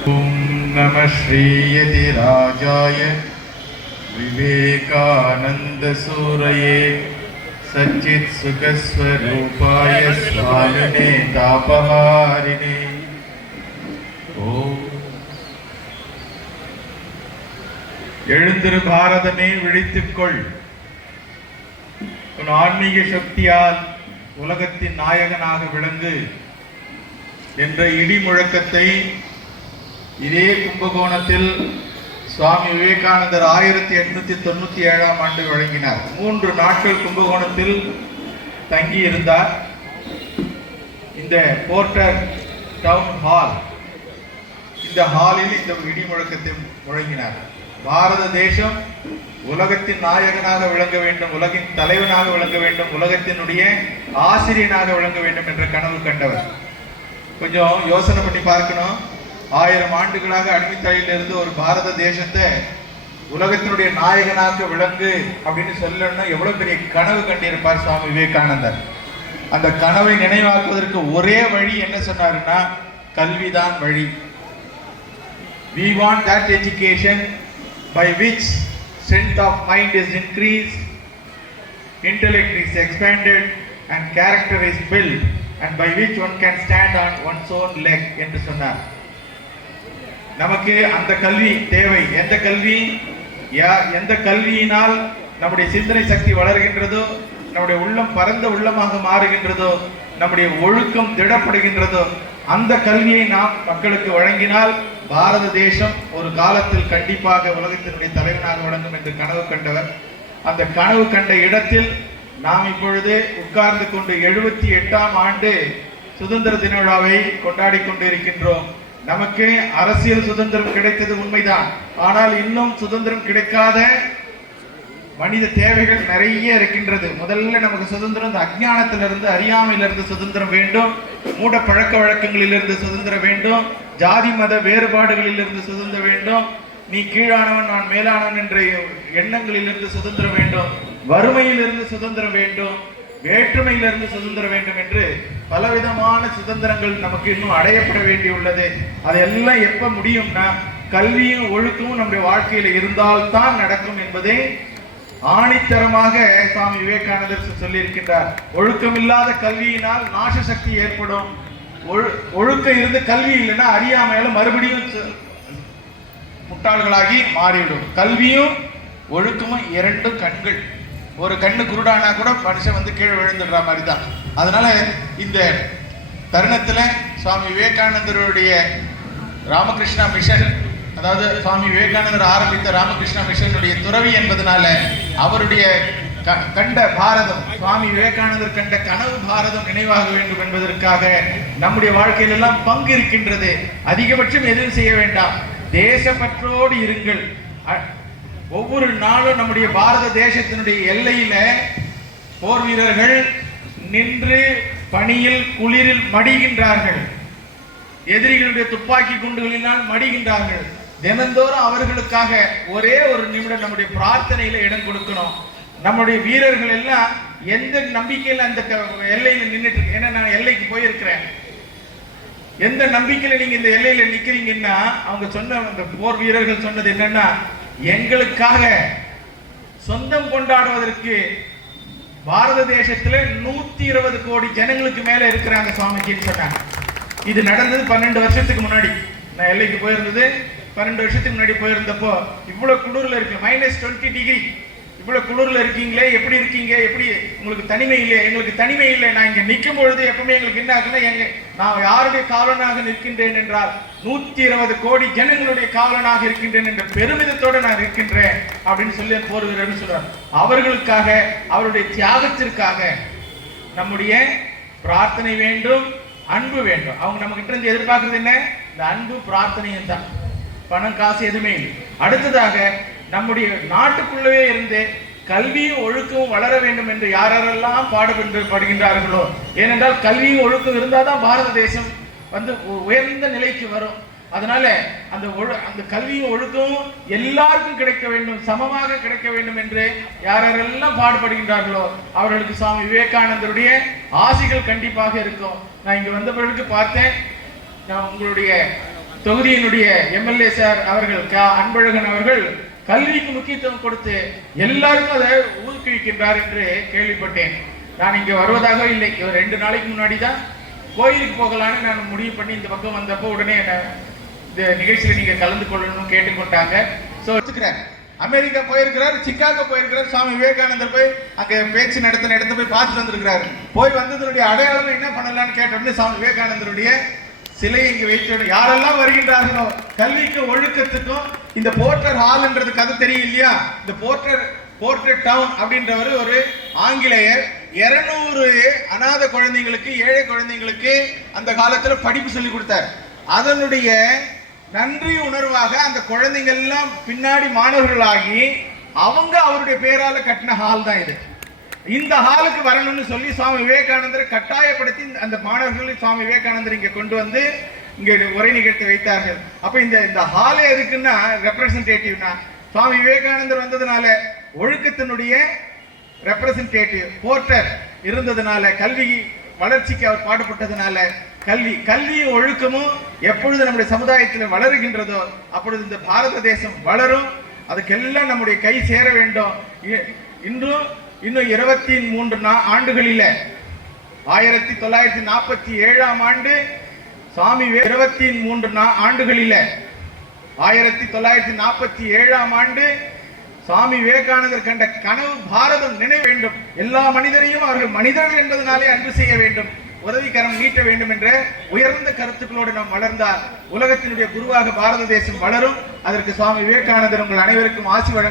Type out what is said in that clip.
ॐ नमः श्रीयतिराजाय विवेकानन्दसूरये सच्चित्सुखस्वरूपाय स्वामिने तापहारिणे ॐ எழுந்திரு பாரதமே விழித்துக்கொள் உன் ஆன்மீக சக்தியால் உலகத்தின் நாயகனாக விளங்கு என்ற இடி முழக்கத்தை இதே கும்பகோணத்தில் சுவாமி விவேகானந்தர் ஆயிரத்தி எட்நூத்தி தொண்ணூத்தி ஏழாம் ஆண்டு வழங்கினார் மூன்று நாட்கள் கும்பகோணத்தில் தங்கி இருந்தார் இந்த போர்ட்டர் டவுன் ஹால் இந்த ஹாலில் இந்த இடி முழக்கத்தை முழங்கினார். பாரத தேசம் உலகத்தின் நாயகனாக விளங்க வேண்டும் உலகின் தலைவனாக விளங்க வேண்டும் உலகத்தினுடைய ஆசிரியனாக விளங்க வேண்டும் என்ற கனவு கண்டவர். கொஞ்சம் யோசனை பண்ணி பார்க்கணும். ஆயிரம் ஆண்டுகளாக அடிமைத்தாயில் இருந்து ஒரு பாரத தேசத்தை உலகத்தினுடைய நாயகனாக விளங்கு அப்படின்னு சொல்லணும்னா எவ்வளவு பெரிய கனவு கண்டிருப்பார் சுவாமி விவேகானந்தர். அந்த கனவை நினைவாக்குவதற்கு ஒரே வழி என்ன சொன்னாருன்னா கல்விதான் வழி. We want that education by which strength of mind is increase intellect is expanded and character is built and by which one can stand on one's own leg என்று சொன்னார். நமக்கு அந்த கல்வி தேவை. எந்த கல்வி? யா- எந்த கல்வியினால் நம்முடைய சிந்தனை சக்தி வளர்கின்றதோ நம்முடைய உள்ளம் பரந்த உள்ளமாக மாறுகின்றதோ நம்முடைய ஒழுக்கம் திடப்படுகின்றதோ அந்த கல்வியை நாம் மக்களுக்கு வழங்கினால் பாரத தேசம் ஒரு காலத்தில் கண்டிப்பாக உலகத்தினுடைய தலைவனாக வழங்கும் என்று கனவு கண்டவர். அந்த கனவு கண்ட இடத்தில் நாம் இப்பொழுது உட்கார்ந்து கொண்டு எழுபத்தி எட்டாம் ஆண்டு சுதந்திர தின விழாவை கொண்டாடி கொண்டு இருக்கின்றோம் நமக்கு அரசியல் சுதந்திரம் கிடைத்தது உண்மைதான். ஆனால் இன்னும் சுதந்திரம் கிடைக்காத மனித தேவைகள் நிறைய இருக்கின்றது. முதல்ல நமக்கு சுதந்திரம் இந்த அஜ்ஞானத்திலிருந்து அறியாமையிலிருந்து சுதந்திரம் வேண்டும். மூட பழக்க வழக்கங்களிலிருந்து சுதந்திரம் வேண்டும். ஜாதி மத வேறுபாடுகளிலிருந்து சுதந்திரம் வேண்டும். நீ கீழானவன் நான் மேலானவன் என்ற எண்ணங்களிலிருந்து சுதந்திரம் வேண்டும். வறுமையிலிருந்து சுதந்திரம் வேண்டும். வேற்றுமையிலிருந்து சுதந்திரம் வேண்டும் என்று பலவிதமான சுதந்திரங்கள் நமக்கு இன்னும் அடையப்பட வேண்டியுள்ளது. அதெல்லாம் எப்ப முடியும்னா கல்வியும் ஒழுக்கமும் நம்முடைய வாழ்க்கையில இருந்தால்தான் நடக்கும் என்பதை ஆணித்தரமாக சுவாமி விவேகானந்தர் சொல்லியிருக்கின்றார். ஒழுக்கமில்லாத கல்வியினால் நாச சக்தி ஏற்படும். ஒழு- ஒழுக்கம் இருந்து கல்வி இல்லைன்னா அறியாமையால மறுபடியும் முட்டாள்களாகி மாறிவிடும். கல்வியும் ஒழுக்கமும் இரண்டும் கண்கள். ஒரு கண்ணு குருடானா கூட மனுஷன் வந்து கீழே விழுந்துடுற மாதிரி தான் அதனால இந்த தருணத்தில் சுவாமி விவேகானந்தருடைய ராமகிருஷ்ணா மிஷன் அதாவது சுவாமி விவேகானந்தர் ஆரம்பித்த ராமகிருஷ்ணா மிஷனுடைய துறவி என்பதனால அவருடைய க- கண்ட பாரதம் சுவாமி விவேகானந்தர் கண்ட கனவு பாரதம் நினைவாக வேண்டும் என்பதற்காக நம்முடைய வாழ்க்கையில் எல்லாம் பங்கு இருக்கின்றது. அதிகபட்சம் எதுவும் செய்ய வேண்டாம். தேசப்பற்றோடு இருங்கள். அ- ஒவ்வொரு நாளும் நம்முடைய பாரத தேசத்தினுடைய எல்லையில போர் வீரர்கள் நின்று பணியில் குளிரில் மடிகின்றார்கள். எதிரிகளுடைய துப்பாக்கி குண்டுகளினால் மடிகின்றார்கள். தினந்தோறும் அவர்களுக்காக ஒரே ஒரு நிமிடம் நம்முடைய பிரார்த்தனையில இடம் கொடுக்கணும். நம்முடைய வீரர்கள் எல்லாம் எந்த நம்பிக்கையில அந்த எல்லையில நின்றுட்டு இருக்கு? ஏன்னா நான் எல்லைக்கு போயிருக்கிறேன். எந்த நம்பிக்கையில நீங்க இந்த எல்லையில நிக்கிறீங்கன்னா அவங்க சொன்ன அந்த போர் வீரர்கள் சொன்னது என்னன்னா எங்களுக்காக சொந்தம் கொண்டாடுவதற்கு பாரத தேசத்துல நூத்தி இருபது கோடி ஜனங்களுக்கு மேல இருக்கிறாங்க சுவாமிஜின்னு சொன்னாங்க இது நடந்தது பன்னெண்டு வருஷத்துக்கு முன்னாடி. நான் எல்லைக்கு போயிருந்தது பன்னெண்டு வருஷத்துக்கு முன்னாடி போயிருந்தப்போ இவ்வளவு குளிர்ல இருக்கு. மைனஸ் டுவெண்ட்டி டிகிரி இவ்வளோ குளிரில் இருக்கீங்களே எப்படி இருக்கீங்க எப்படி உங்களுக்கு தனிமை இல்லை எங்களுக்கு தனிமை இல்லை. நான் இங்கே நிற்கும் பொழுது எப்பவுமே எங்களுக்கு என்ன ஆகுதுன்னா எங்க நான் யாருடைய காவலனாக நிற்கின்றேன் என்றால் நூற்றி இருபது கோடி ஜனங்களுடைய காவலனாக இருக்கின்றேன் என்ற பெருமிதத்தோடு நான் இருக்கின்றேன் அப்படின்னு சொல்லி அந்த போர் அவர்களுக்காக அவருடைய தியாகத்திற்காக நம்முடைய பிரார்த்தனை வேண்டும் அன்பு வேண்டும். அவங்க நம்ம கிட்ட இருந்து எதிர்பார்க்கறது என்ன? இந்த அன்பு பிரார்த்தனையும் தான். பணம் காசு எதுவுமே இல்லை. அடுத்ததாக நம்முடைய நாட்டுக்குள்ளவே இருந்து கல்வியும் ஒழுக்கமும் வளர வேண்டும் என்று யாரெல்லாம் பாடுபட்டு படுகின்றார்களோ ஏனென்றால் கல்வியும் ஒழுக்கம் இருந்தால் தான் பாரத தேசம் வந்து உயர்ந்த நிலைக்கு வரும். அதனால அந்த ஒழு அந்த கல்வியும் ஒழுக்கமும் எல்லாருக்கும் கிடைக்க வேண்டும் சமமாக கிடைக்க வேண்டும் என்று யாரெல்லாம் பாடுபடுகின்றார்களோ அவர்களுக்கு சுவாமி விவேகானந்தருடைய ஆசிகள் கண்டிப்பாக இருக்கும். நான் இங்க வந்த பிறகு பார்த்தேன். நான் உங்களுடைய தொகுதியினுடைய எம்எல்ஏ சார் அவர்கள் க. அன்பழகன் அவர்கள் கல்விக்கு முக்கியத்துவம் கொடுத்து எல்லாருக்கும் அதை ஊக்குவிக்கின்றார் என்று கேள்விப்பட்டேன். நான் இங்கே வருவதாக இல்லை. ஒரு ரெண்டு நாளைக்கு முன்னாடி தான் கோயிலுக்கு போகலான்னு நான் முடிவு பண்ணி இந்த பக்கம் வந்தப்போ உடனே என்ன இந்த நிகழ்ச்சியில் நீங்கள் கலந்து கொள்ளணும்னு கேட்டுக்கொண்டாங்க. ஸோ வச்சுக்கிறேன் அமெரிக்கா போயிருக்கிறார் சிக்காகோ போயிருக்கிறார் சுவாமி விவேகானந்தர் போய் அங்கே பேச்சு நடத்தின இடத்த போய் பார்த்துட்டு வந்திருக்கிறாரு. போய் வந்ததனுடைய அடையாளம் என்ன பண்ணலான்னு கேட்ட சுவாமி விவேகானந்தருடைய சிலையை இங்கே வைத்து யாரெல்லாம் வருகின்றார்களோ கல்விக்கும் ஒழுக்கத்துக்கும் இந்த போர்ட்டர் ஹால்ன்றது கதை தெரியும் இல்லையா இந்த போர்ட்டர் போர்ட்டர் டவுன் அப்படின்றவர் ஒரு ஆங்கிலேயர். இருநூறு அநாத குழந்தைங்களுக்கு ஏழை குழந்தைங்களுக்கு அந்த காலத்தில் படிப்பு சொல்லி கொடுத்தார். அதனுடைய நன்றி உணர்வாக அந்த குழந்தைங்கள்லாம் பின்னாடி மாணவர்களாகி அவங்க அவருடைய பேரால கட்டின ஹால் தான் இது. இந்த ஹாலுக்கு வரணும்னு சொல்லி சுவாமி விவேகானந்தர் கட்டாயப்படுத்தி அந்த மாணவர்களை சுவாமி விவேகானந்தர் இங்க கொண்டு வந்து இங்க உரை நிகழ்த்தி வைத்தார்கள். அப்ப இந்த இந்த ஹாலே எதுக்குன்னா ரெப்ரசன்டேட்டிவ்னா சுவாமி விவேகானந்தர் வந்ததுனால ஒழுக்கத்தினுடைய ரெப்ரசன்டேட்டிவ் போர்ட்டர் இருந்ததுனால கல்வி வளர்ச்சிக்கு அவர் பாடுபட்டதுனால கல்வி கல்வியும் ஒழுக்கமும் எப்பொழுது நம்முடைய சமுதாயத்தில் வளருகின்றதோ அப்பொழுது இந்த பாரத தேசம் வளரும். அதுக்கெல்லாம் நம்முடைய கை சேர வேண்டும். இ- இன்றும் இன்னும் இருபத்தி மூன்று நா- ஆயிரத்தி தொள்ளாயிரத்தி நாற்பத்தி ஏழாம் ஆண்டு சாமி இருபத்தி மூன்று நா- ஆயிரத்தி தொள்ளாயிரத்தி நாற்பத்தி ஏழாம் ஆண்டு சுவாமி விவேகானந்தர் கண்ட கனவு பாரதம் நினைவு வேண்டும். எல்லா மனிதரையும் அவர்கள் மனிதர்கள் என்பதனாலே அன்பு செய்ய வேண்டும். உதவிக்கரம் நீட்ட வேண்டும் என்ற உயர்ந்த கருத்துக்களோடு நாம் வளர்ந்தால் உலகத்தினுடைய குருவாக பாரத தேசம் வளரும். அதற்கு சுவாமி விவேகானந்தர் உங்கள் அனைவருக்கும் ஆசி வழங்க